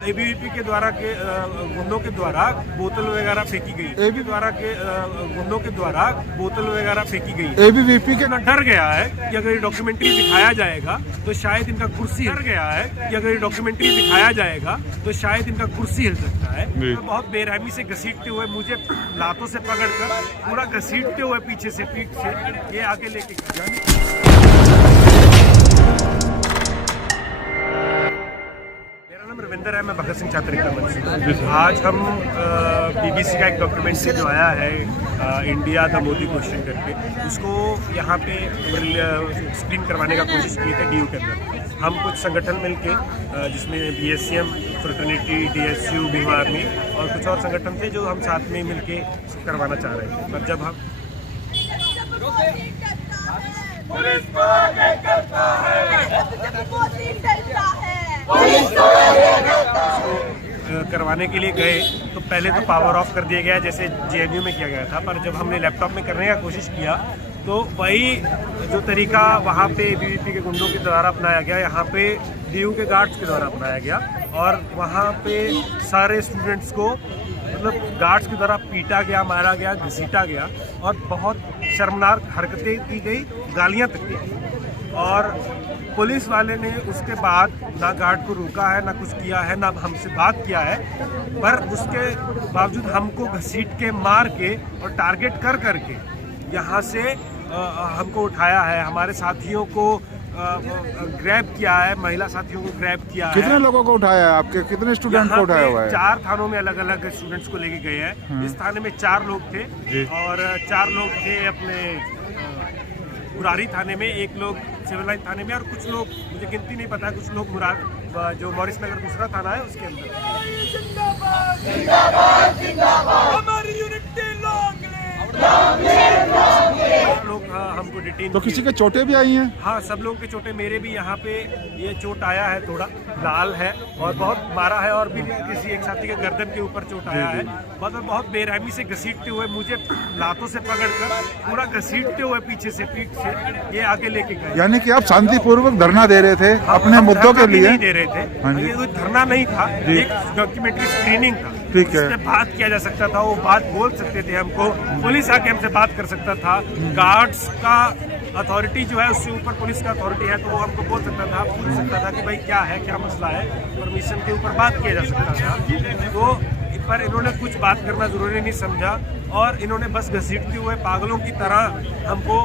ABVP के द्वारा गुंडों के द्वारा बोतल वगैरह फेंकी गई। एबी द्वारा गुंडों के द्वारा बोतल वगैरह फेंकी गई। एबीवीपी के डर गया है कि अगर ये डॉक्यूमेंट्री दिखाया जाएगा तो शायद इनका कुर्सी डर गया है कि अगर ये डॉक्यूमेंट्री दिखाया जाएगा तो शायद इनका कुर्सी हिल सकता है। तो बहुत बेरहमी से घसीटते हुए मुझे लातों से पकड़कर पूरा घसीटते हुए पीछे से पीठ से ये आगे लेके गया। रविंदर है, मैं भगत सिंह छात्र एकता मंच से। आज हम बीबीसी का एक डॉक्यूमेंट्री जो आया है इंडिया द मोदी क्वेश्चन करके, उसको यहाँ पे स्क्रीन करवाने का कोशिश की थे डीयू के अंदर। हम कुछ संगठन मिलके जिसमें बीएससीएम, फ्रेटर्निटी, डीएसयू, भीम आर्मी और कुछ और संगठन थे जो हम साथ में मिलके करवाना चाह रहे थे। पर जब हम करवाने के लिए गए तो पहले तो पावर ऑफ कर दिया गया जैसे जेएनयू में किया गया था, पर जब हमने लैपटॉप में करने का कोशिश किया तो वही जो तरीका वहाँ पे एबीवीपी के गुंडों के द्वारा अपनाया गया, यहाँ पे डीयू के गार्ड्स के द्वारा अपनाया गया और वहाँ पे सारे स्टूडेंट्स को मतलब गार्ड्स के द्वारा पीटा गया, मारा गया, घसीटा गया और बहुत शर्मनाक हरकतें की गई, गालियाँ तक दी। और पुलिस वाले ने उसके बाद ना गार्ड को रोका है, ना कुछ किया है, ना हमसे बात किया है, पर उसके बावजूद हमको घसीट के, मार के और टारगेट कर करके यहाँ से हमको उठाया है। हमारे साथियों को ग्रैब किया है, महिला साथियों को ग्रैब किया है। कितने लोगों को उठाया है? आपके कितने स्टूडेंट को उठाया हुआ है? 4 थानों में अलग अलग स्टूडेंट्स को लेके गए हैं। इस थाने में 4 लोग थे और 4 लोग थे अपने मुरारी थाने में, 1 लोग सिविल लाइन थाने में और कुछ लोग मुझे गिनती नहीं पता, कुछ लोग जो मॉरिस नगर दूसरा थाना है उसके अंदर। हमारी यूनिटी लोग हमको डिटेन। तो किसी के चोटें भी आई हैं? हाँ, सब लोगों के चोटें, मेरे भी यहाँ पे ये चोट आया है, थोड़ा लाल है और बहुत मारा है और भी किसी एक साथी के गर्दन के ऊपर चोट आया है। बहुत बेरहमी से घसीटते हुए मुझे लातों से पकड़कर पूरा घसीटते हुए पीछे से पीठ से ये आगे लेके गए। यानी कि आप शांतिपूर्वक धरना दे रहे थे अपने मुद्दों के लिए? नहीं दे रहे थे, ये कोई धरना नहीं था, एक डॉक्यूमेंट्री स्क्रीनिंग था। ठीक है, इसमें बात किया जा सकता था, वो बात बोल सकते थे हमको, पुलिस आके हमसे बात कर सकता था। गार्ड्स का अथॉरिटी जो है उससे ऊपर पुलिस का अथॉरिटी है, तो वो हमको बोल सकता था, पूछ सकता था कि भाई क्या है, क्या मसला है, परमिशन के ऊपर बात किया जा सकता था। तो पर इन्होंने कुछ बात करना जरूरी नहीं समझा और इन्होंने बस घसीटते हुए पागलों की तरह हमको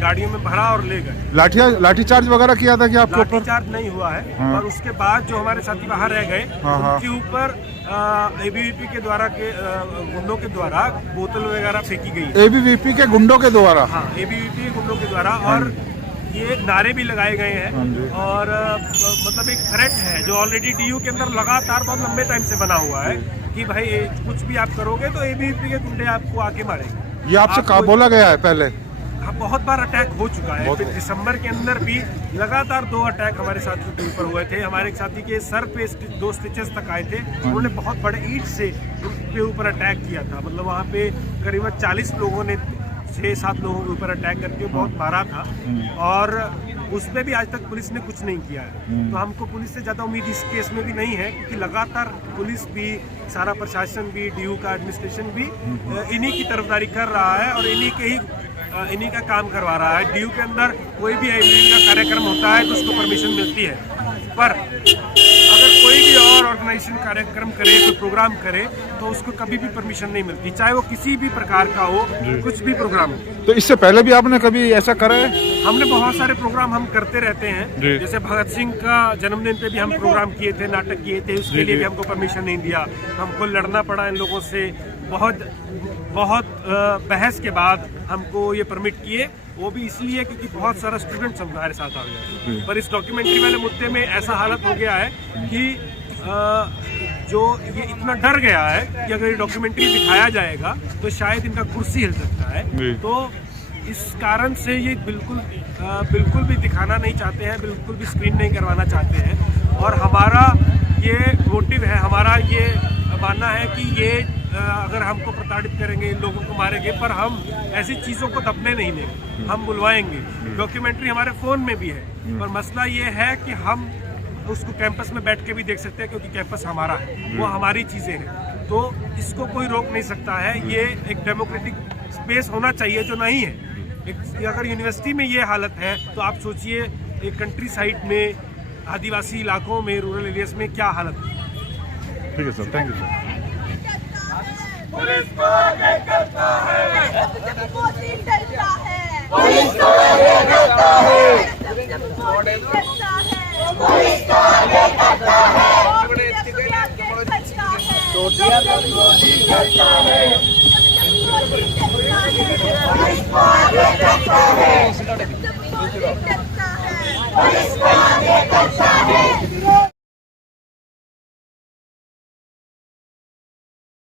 गाड़ियों में भरा और ले गए। लाठीचार्ज वगैरह किया था कि आपके ऊपर? लाठीचार्ज नहीं हुआ है। हाँ। और उसके बाद जो हमारे साथी बाहर रह गए उनके ऊपर एबीवीपी के द्वारा गुंडों के द्वारा बोतल वगैरह फेंकी गई। एबीवीपी के गुंडों के द्वारा? हाँ, एबीवीपी के गुंडों के द्वारा और ये नारे भी लगाए गए हैं और मतलब एक थ्रेट है जो ऑलरेडी डीयू के अंदर लगातार बहुत लंबे टाइम से बना हुआ है कि भाई कुछ भी आप करोगे तो एबीवीपी के गुंडे आपको आके मारेंगे। ये आपसे कहा बोला गया है पहले? हाँ, बहुत बार अटैक हो चुका है। फिर दिसंबर के अंदर भी लगातार 2 अटैक हमारे साथियों के ऊपर हुए थे। हमारे एक साथी के सर पे 2 स्टिचेस तक आए थे। उन्होंने बहुत बड़े ईंट से उनके ऊपर अटैक किया था। मतलब वहाँ पे करीबन 40 लोगों ने 6-7 लोगों के ऊपर अटैक करके बहुत मारा था और उसमें भी आज तक पुलिस ने कुछ नहीं किया है। तो हमको पुलिस से ज़्यादा उम्मीद इस केस में भी नहीं है क्योंकि लगातार पुलिस भी, सारा प्रशासन भी, डीयू का एडमिनिस्ट्रेशन भी इन्हीं की तरफदारी कर रहा है और इन्हीं का काम करवा रहा है। डीयू के अंदर कोई भी का कार्यक्रम होता है तो उसको परमिशन मिलती है, पर अगर कोई भी और ऑर्गेनाइजेशन कार्यक्रम करे, कोई प्रोग्राम करे तो उसको कभी भी परमिशन नहीं मिलती, चाहे वो किसी भी प्रकार का हो, कुछ भी प्रोग्राम हो। तो इससे पहले भी आपने कभी ऐसा करा है? हमने बहुत सारे प्रोग्राम हम करते रहते हैं। जैसे भगत सिंह का जन्मदिन पे भी हम प्रोग्राम किए थे, नाटक किए थे, उसके लिए भी हमको परमिशन नहीं दिया। हमको लड़ना पड़ा इन लोगों से, बहुत बहस के बाद हमको ये परमिट किए। वो भी इसलिए क्योंकि बहुत सारा स्टूडेंट्स हमारे साथ आ गया। पर इस डॉक्यूमेंट्री वाले मुद्दे में ऐसा हालत हो गया है कि जो ये इतना डर गया है कि अगर ये डॉक्यूमेंट्री दिखाया जाएगा तो शायद इनका कुर्सी हिल सकता है। तो इस कारण से ये बिल्कुल भी दिखाना नहीं चाहते हैं, बिल्कुल भी स्क्रीन नहीं करवाना चाहते हैं। और हमारा ये मोटिव है, हमारा ये मानना है कि ये अगर हमको प्रताड़ित करेंगे, इन लोगों को मारेंगे, पर हम ऐसी चीज़ों को दबने नहीं देंगे, हम बुलवाएंगे। डॉक्यूमेंट्री हमारे फ़ोन में भी है, पर मसला ये है कि हम उसको कैंपस में बैठ के भी देख सकते हैं, क्योंकि कैंपस हमारा है, वो हमारी चीज़ें हैं, तो इसको कोई रोक नहीं सकता है। ये एक डेमोक्रेटिक स्पेस होना चाहिए, जो नहीं है। अगर यूनिवर्सिटी में ये हालत है तो आप सोचिए एक कंट्री साइड में, आदिवासी इलाकों में, रूरल एरियाज में क्या हालत है। ठीक है sir, thank you sir. Police को आगे करता है, जब मोदी डरता है, पुलिस को आगे करता है, जब मोदी डरता है, पुलिस को आगे करता है, मोदी आगे करता है, जब मोदी करता है, पुलिस को आगे करता है, जब मोदी डरता है, पुलिस